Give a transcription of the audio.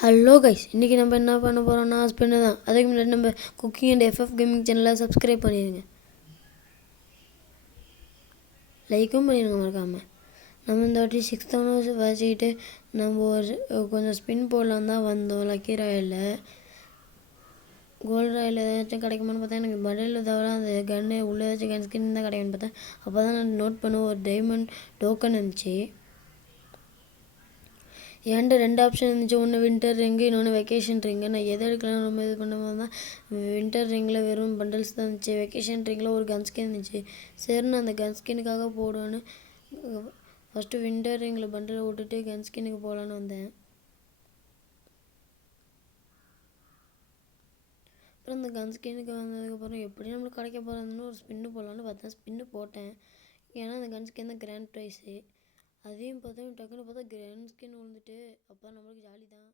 Hello guys, இன்றைக்கி நம்ம என்ன பண்ண போகிறோம்னா ஸ்பின்னு தான். அதுக்கு முன்னாடி நம்ம குக்கிங் அண்ட் எஃப்எஃப் கேமிங் சேனலை சப்ஸ்கிரைப் பண்ணிடுங்க, லைக்கும் பண்ணிடுங்க மறக்காமல். நம்ம இந்த வாட்டி 6000 வச்சுக்கிட்டு நம்ம கொஞ்சம் ஸ்பின் போடலாம் தான் வந்தோம். லக்கி ராயில் கோல்டு ராயில் ஏதாச்சும் கிடைக்குமான்னு பார்த்தா எனக்கு பண்டில் தவிர அந்த கன்னு உள்ளே ஏதாச்சும் கன் ஸ்கின் தான் கிடைக்குன்னு பார்த்தேன். அப்போ தான் நான் நோட் பண்ண ஒரு டைமண்ட் டோக்கன் இருந்துச்சு. என்கிட்ட 2 ஆப்ஷன் இருந்துச்சு, ஒன்று வின்டர் ரிங்கு, இன்னொன்று வெக்கேஷன் ரிங்கு. நான் எதை எடுக்கலாம் ரொம்ப இது பண்ணும்போது தான் வின்டர் ரிங்கில் வெறும் பண்டல்ஸ் தான் இருந்துச்சு. வெக்கேஷன் ரிங்கில் ஒரு கன் ஸ்கின் இருந்துச்சு. சரி, நான் அந்த கன் ஸ்கின்னுக்காக போடுவேன்னு ஃபஸ்ட்டு வின்டர் ரிங்கில் பண்டலை விட்டுட்டு கன் ஸ்கின்னுக்கு போகலான்னு வந்தேன். அப்புறம் அந்த கன் ஸ்கின்னுக்கு வந்ததுக்கப்புறம் எப்படி நம்மளுக்கு கிடைக்க போகிறதுன்னு ஒரு ஸ்பின்னு போடலான்னு பார்த்தேன். ஸ்பின்னு போட்டேன், ஏன்னா அந்த கன் ஸ்கின் தான் கிராண்ட் ப்ரைஸு. அதையும் பார்த்தா டக்குன்னு பார்த்தா கிராண்ட் ஸ்கின் விழுந்துட்டு, அப்போ நம்மளுக்கு ஜாலி தான்.